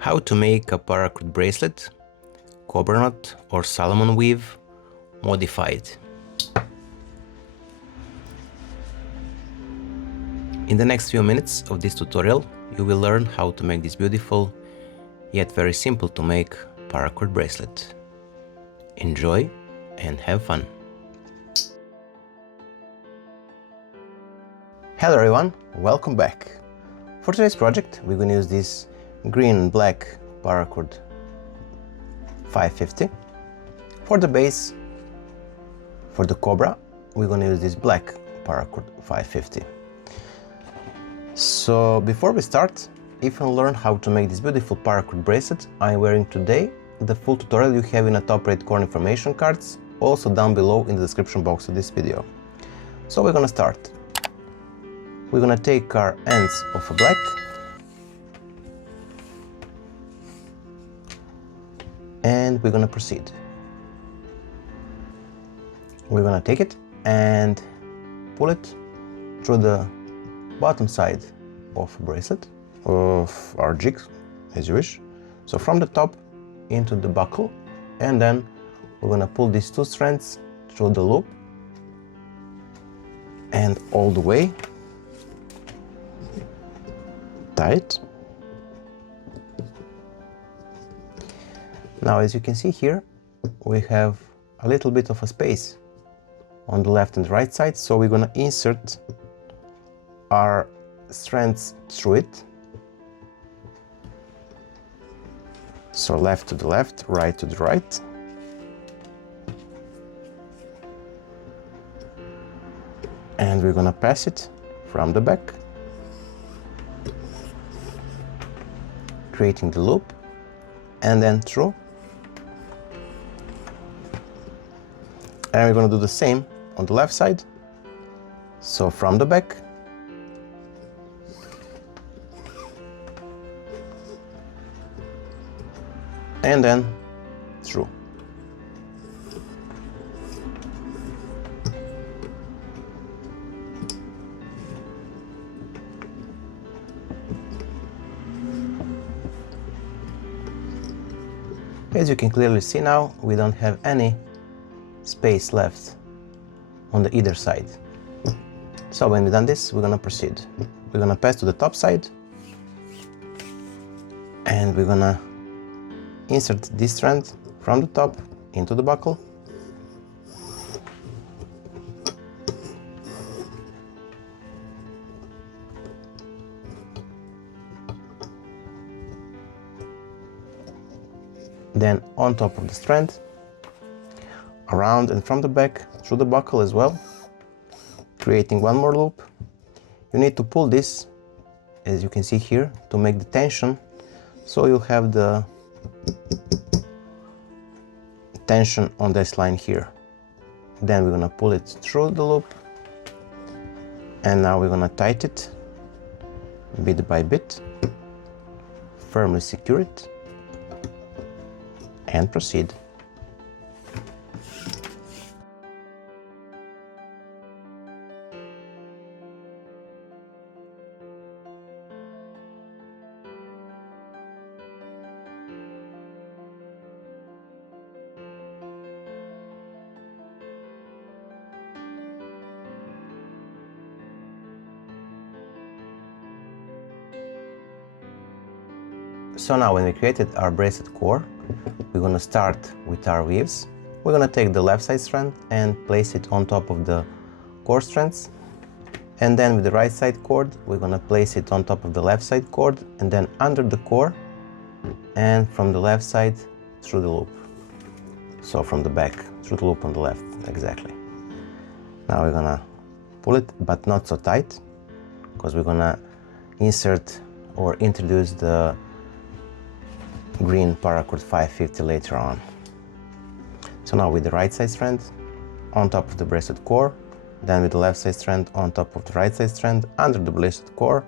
How to make a paracord bracelet, cobra knot or Solomon weave modified. In the next few minutes of this tutorial, you will learn how to make this beautiful, yet very simple to make paracord bracelet. Enjoy and have fun! Hello everyone, welcome back! For today's project, we're going to use this green and black Paracord 550. For the base, for the Cobra, we're going to use this black Paracord 550. So before we start, if you want to learn how to make this beautiful paracord bracelet I'm wearing today, the full tutorial you have in the top right corner information cards, also down below in the description box of this video. So we're going to start. We're going to take our ends of a black and we're going to proceed. We're going to take it and pull it through the bottom side of a bracelet, of our jig, as you wish. So from the top into the buckle, and then we're going to pull these two strands through the loop and all the way, tie it. Now, as you can see here, we have a little bit of a space on the left and right side, so we're going to insert our strands through it. So left to the left, right to the right. And we're going to pass it from the back, creating the loop, and then through. And we're going to do the same on the left side. So from the back, and then through. As you can clearly see now, we don't have any space left on the either side. So when we've done this, we're going to proceed. We're going to pass to the top side and we're going to insert this strand from the top into the buckle. Then on top of the strand, around and from the back through the buckle as well, creating one more loop. You need to pull this, as you can see here, to make the tension, so you'll have the tension on this line here. Then we're going to pull it through the loop, and now we're going to tighten it bit by bit, firmly secure it, and proceed. So now when we created our bracelet core, we're going to start with our weaves. We're going to take the left side strand and place it on top of the core strands. And then with the right side cord, we're going to place it on top of the left side cord and then under the core and from the left side through the loop. So from the back through the loop on the left, exactly. Now we're going to pull it, but not so tight, because we're going to insert or introduce the green Paracord 550 later on. So now with the right side strand on top of the bracelet core, then with the left side strand on top of the right side strand under the bracelet core,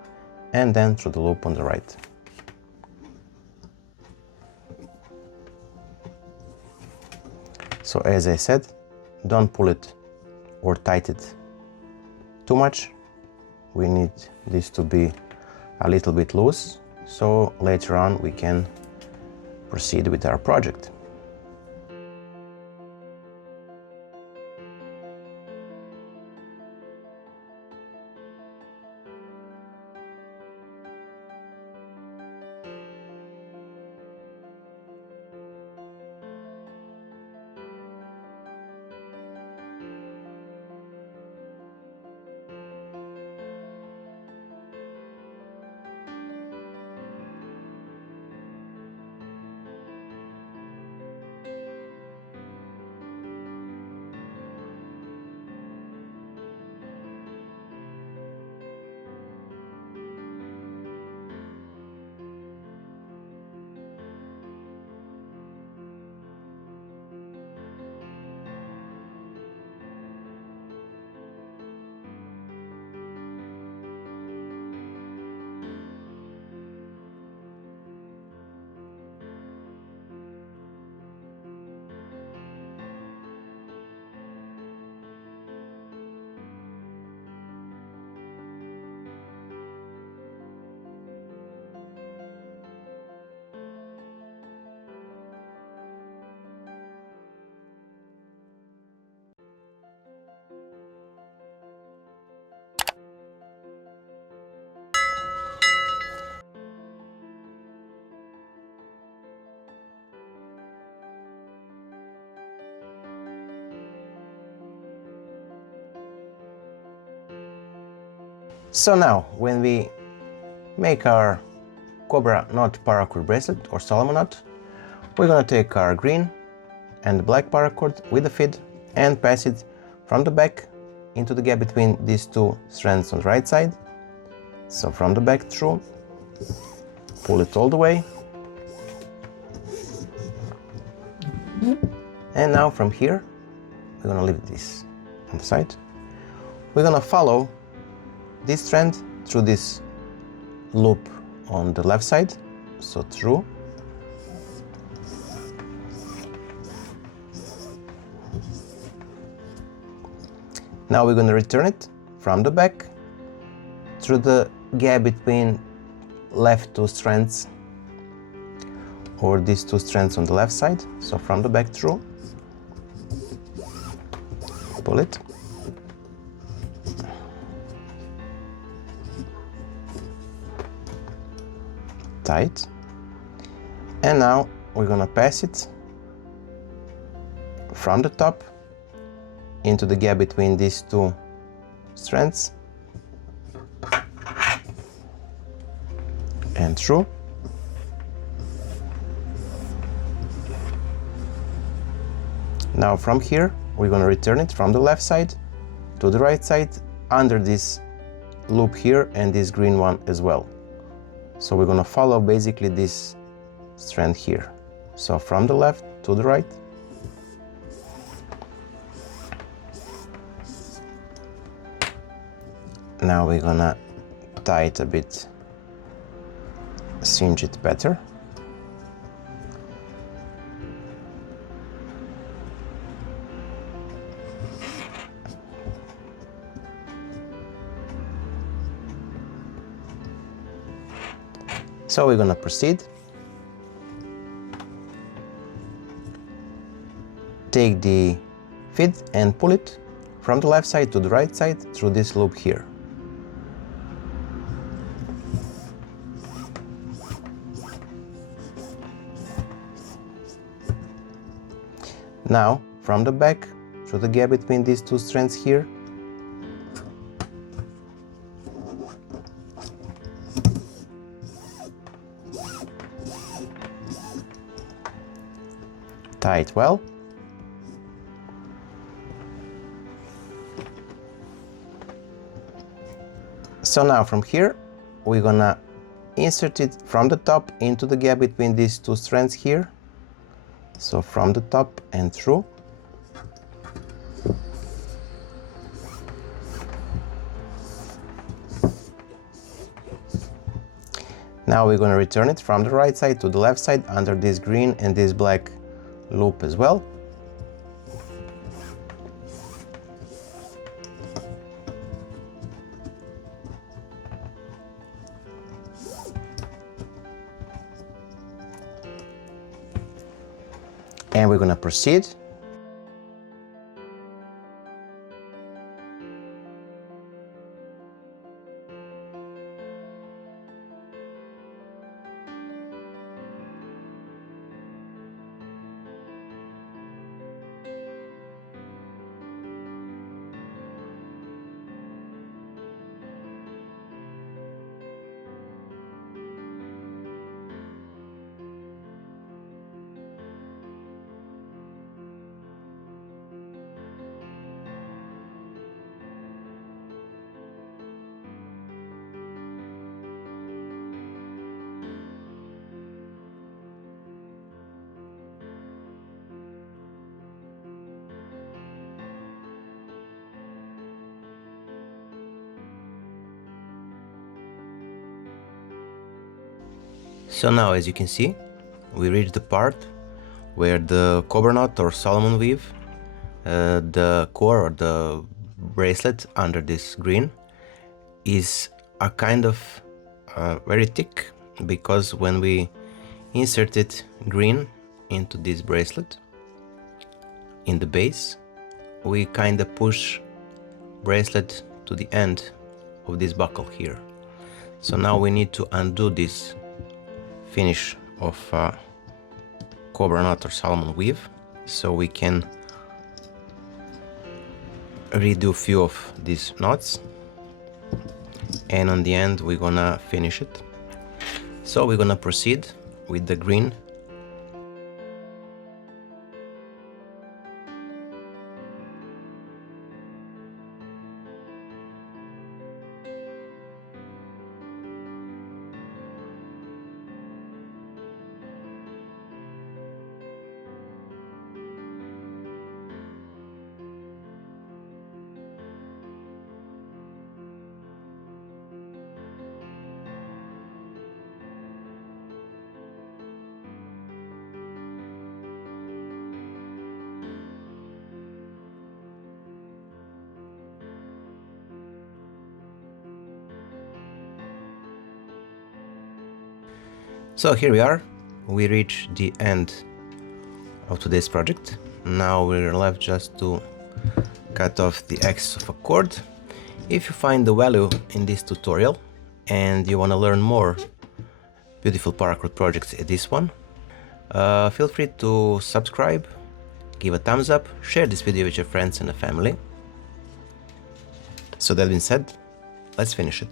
and then through the loop on the right. So as I said, don't pull it or tighten it too much. We need this to be a little bit loose, so later on we can proceed with our project. So now, when we make our Cobra knot paracord bracelet or Solomon knot, we're gonna take our green and black paracord with the feed and pass it from the back into the gap between these two strands on the right side. So from the back through, pull it all the way. And now from here, we're gonna leave this on the side. We're gonna follow this strand through this loop on the left side, so through. Now we're going to return it from the back through the gap between left two strands, or these two strands on the left side, so from the back through, pull it. Tight, and now we're gonna pass it from the top into the gap between these two strands and through. Now from here we're gonna return it from the left side to the right side under this loop here and this green one as well. So we're gonna follow basically this strand here. So from the left to the right. Now we're gonna tie it a bit, cinch it better. So we're gonna proceed. Take the feed and pull it from the left side to the right side through this loop here. Now, from the back through the gap between these two strands here, tie it well. So now from here we're gonna insert it from the top into the gap between these two strands here. So from the top and through. Now we're going to return it from the right side to the left side under this green and this black loop as well. And we're gonna proceed. So now, as you can see, we reached the part where the cobra knot or Solomon weave, the core or the bracelet under this green, is a kind of very thick, because when we inserted green into this bracelet in the base, we kind of push bracelet to the end of this buckle here. So now we need to undo this finish of cobra knot or Solomon weave, so we can redo a few of these knots, and on the end we're gonna finish it. So we're gonna proceed with the green. So here we are, we reached the end of today's project. Now we're left just to cut off the excess of a cord. If you find the value in this tutorial and you want to learn more beautiful paracord projects at this one, feel free to subscribe, give a thumbs up, share this video with your friends and family. So that being said, let's finish it.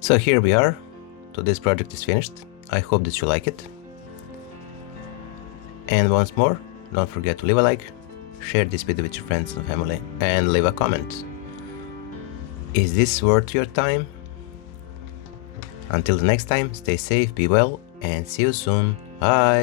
So here we are, today's project is finished. I hope that you like it. And once more, don't forget to leave a like, share this video with your friends and family, and leave a comment. Is this worth your time? Until the next time, stay safe, be well, and see you soon. Bye!